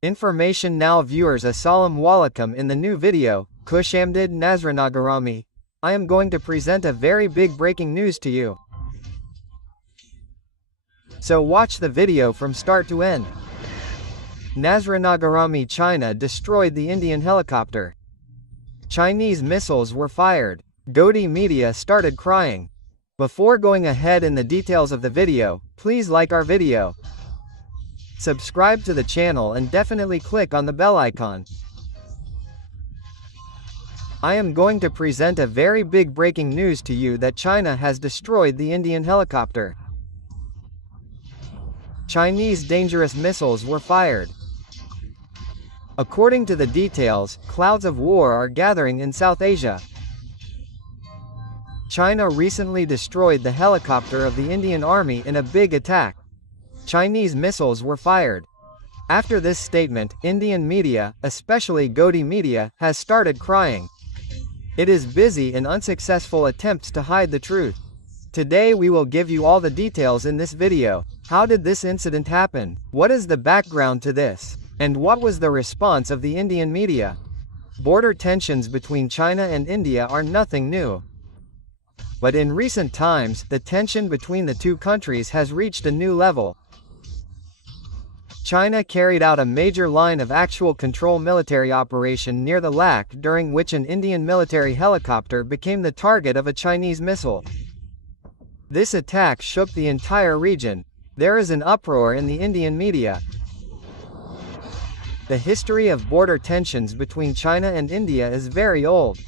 Information now viewers, assalamu alaikum. In the new video, Khushamdid Nazranagarami, I am going to present a very big breaking news to you. So watch the video from start to end. Nazranagarami, China destroyed the Indian helicopter. Chinese missiles were fired. Gaudy Media started crying. Before going ahead in the details of the video, please like our video. Subscribe to the channel and definitely click on the bell icon. I am going to present a very big breaking news to you that China has destroyed the Indian helicopter. Chinese dangerous missiles were fired. According to the details, clouds of war are gathering in South Asia. China recently destroyed the helicopter of the Indian Army in a big attack. Chinese missiles were fired. After this statement, Indian media, especially Gaudy Media, has started crying. It is busy in unsuccessful attempts to hide the truth. Today we will give you all the details in this video. How did this incident happen? What is the background to this? And what was the response of the Indian media? Border tensions between China and India are nothing new. But in recent times, the tension between the two countries has reached a new level. China carried out a major line of actual control military operation near the Lak, during which an Indian military helicopter became the target of a Chinese missile. This attack shook the entire region. There is an uproar in the Indian media. The history of border tensions between China and India is very old.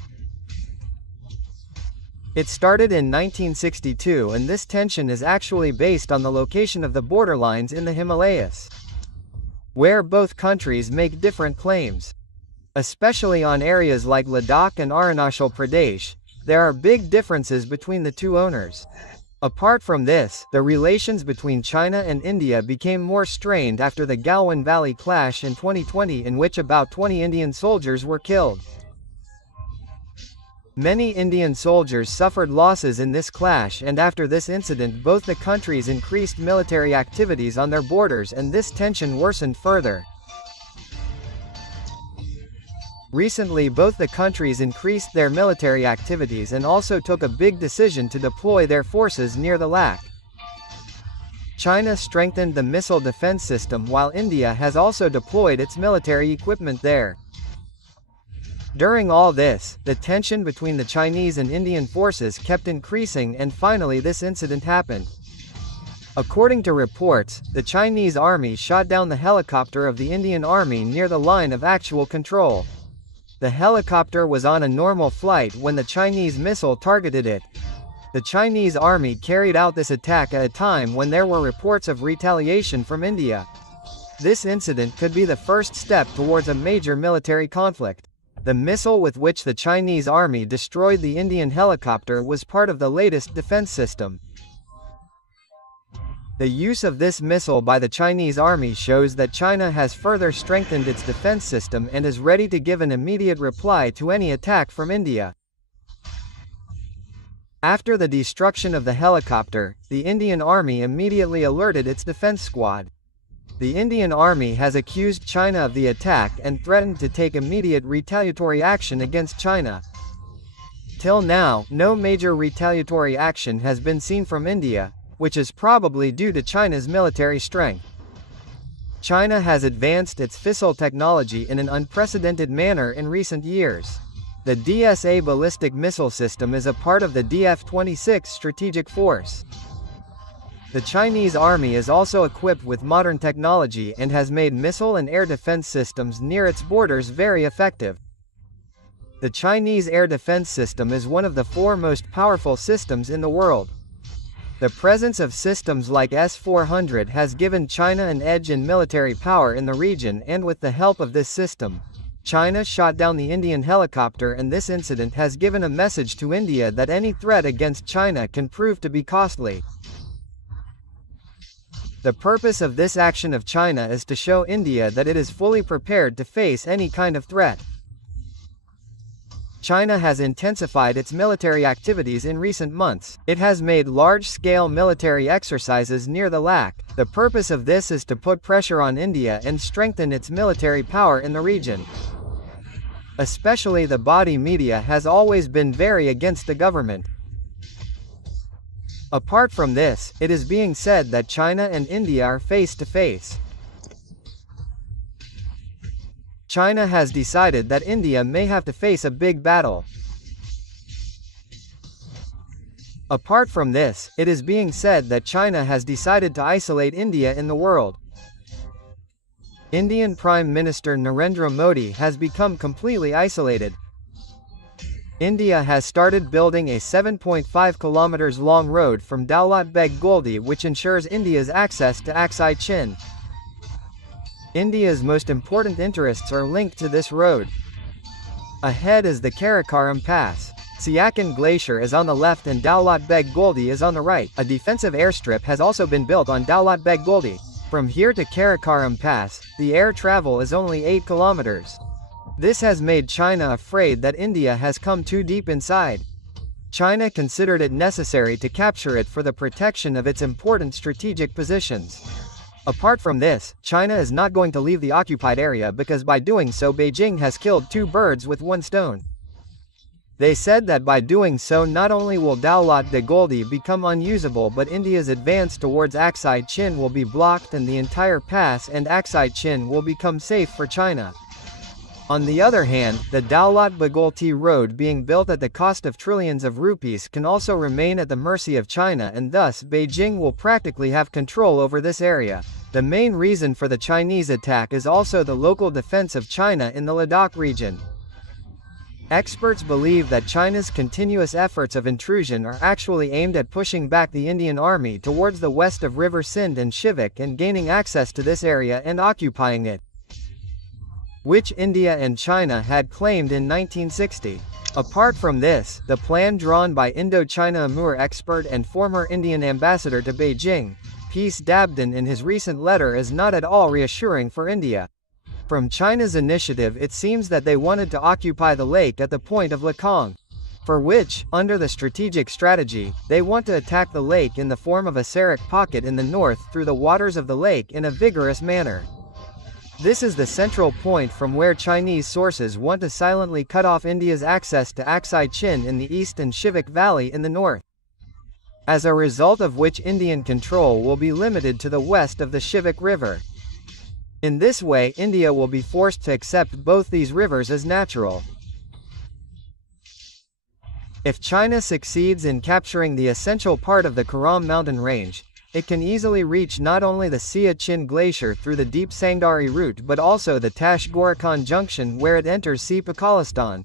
It started in 1962, and this tension is actually based on the location of the borderlines in the Himalayas, where both countries make different claims. Especially on areas like Ladakh and Arunachal Pradesh, there are big differences between the two owners. Apart from this, the relations between China and India became more strained after the Galwan Valley clash in 2020, in which about 20 Indian soldiers were killed. Many Indian soldiers suffered losses in this clash, and after this incident both the countries increased military activities on their borders, and this tension worsened further. Recently both the countries increased their military activities and also took a big decision to deploy their forces near the Lak. China strengthened the missile defense system while India has also deployed its military equipment there. During all this, the tension between the Chinese and Indian forces kept increasing, and finally this incident happened. According to reports, the Chinese army shot down the helicopter of the Indian Army near the line of actual control. The helicopter was on a normal flight when the Chinese missile targeted it. The Chinese army carried out this attack at a time when there were reports of retaliation from India. This incident could be the first step towards a major military conflict. The missile with which the Chinese army destroyed the Indian helicopter was part of the latest defense system. The use of this missile by the Chinese army shows that China has further strengthened its defense system and is ready to give an immediate reply to any attack from India. After the destruction of the helicopter, the Indian Army immediately alerted its defense squad. The Indian Army has accused China of the attack and threatened to take immediate retaliatory action against China. Till now, no major retaliatory action has been seen from India, which is probably due to China's military strength. China has advanced its missile technology in an unprecedented manner in recent years. The DSA ballistic missile system is a part of the DF-26 strategic force. The Chinese army is also equipped with modern technology and has made missile and air defense systems near its borders very effective. The Chinese air defense system is one of the 4 most powerful systems in the world. The presence of systems like S-400 has given China an edge in military power in the region, and with the help of this system, China shot down the Indian helicopter, and this incident has given a message to India that any threat against China can prove to be costly. The purpose of this action of China is to show India that it is fully prepared to face any kind of threat. China has intensified its military activities in recent months. It has made large-scale military exercises near the LAC. The purpose of this is to put pressure on India and strengthen its military power in the region. Especially the body media has always been very against the government. Apart from this, it is being said that China and India are face to face. China has decided that India may have to face a big battle. Apart from this, it is being said that China has decided to isolate India in the world. Indian Prime Minister Narendra Modi has become completely isolated. India has started building a 7.5 kilometers long road from Daulat Beg Goldi, which ensures India's access to Aksai Chin. India's most important interests are linked to this road. Ahead is the Karakoram Pass. Siachen Glacier is on the left and Daulat Beg Goldi is on the right. A defensive airstrip has also been built on Daulat Beg Goldi. From here to Karakoram Pass, the air travel is only 8 kilometers. This has made China afraid that India has come too deep inside. China considered it necessary to capture it for the protection of its important strategic positions. Apart from this, China is not going to leave the occupied area because by doing so Beijing has killed two birds with one stone. They said that by doing so not only will Daulat Beg Goldi become unusable but India's advance towards Aksai Chin will be blocked and the entire pass and Aksai Chin will become safe for China. On the other hand, the Daulat Beg Goldi road being built at the cost of trillions of rupees can also remain at the mercy of China and thus Beijing will practically have control over this area. The main reason for the Chinese attack is also the local defense of China in the Ladakh region. Experts believe that China's continuous efforts of intrusion are actually aimed at pushing back the Indian army towards the west of River Sindh and Shivak and gaining access to this area and occupying it, which India and China had claimed in 1960. Apart from this, the plan drawn by Indo-China Amur expert and former Indian ambassador to Beijing, Peace Dabdin in his recent letter is not at all reassuring for India. From China's initiative it seems that they wanted to occupy the lake at the point of Lekong, for which, under the strategic strategy, they want to attack the lake in the form of a Sarak pocket in the north through the waters of the lake in a vigorous manner. This is the central point from where Chinese sources want to silently cut off India's access to Aksai Chin in the east and Shivak Valley in the north, as a result of which Indian control will be limited to the west of the Shivak River. In this way India will be forced to accept both these rivers as natural. If China succeeds in capturing the essential part of the Karam mountain range, it can easily reach not only the Siachen Glacier through the deep Sangdari route but also the Tash Gorakhand Junction where it enters Sea Pakistan.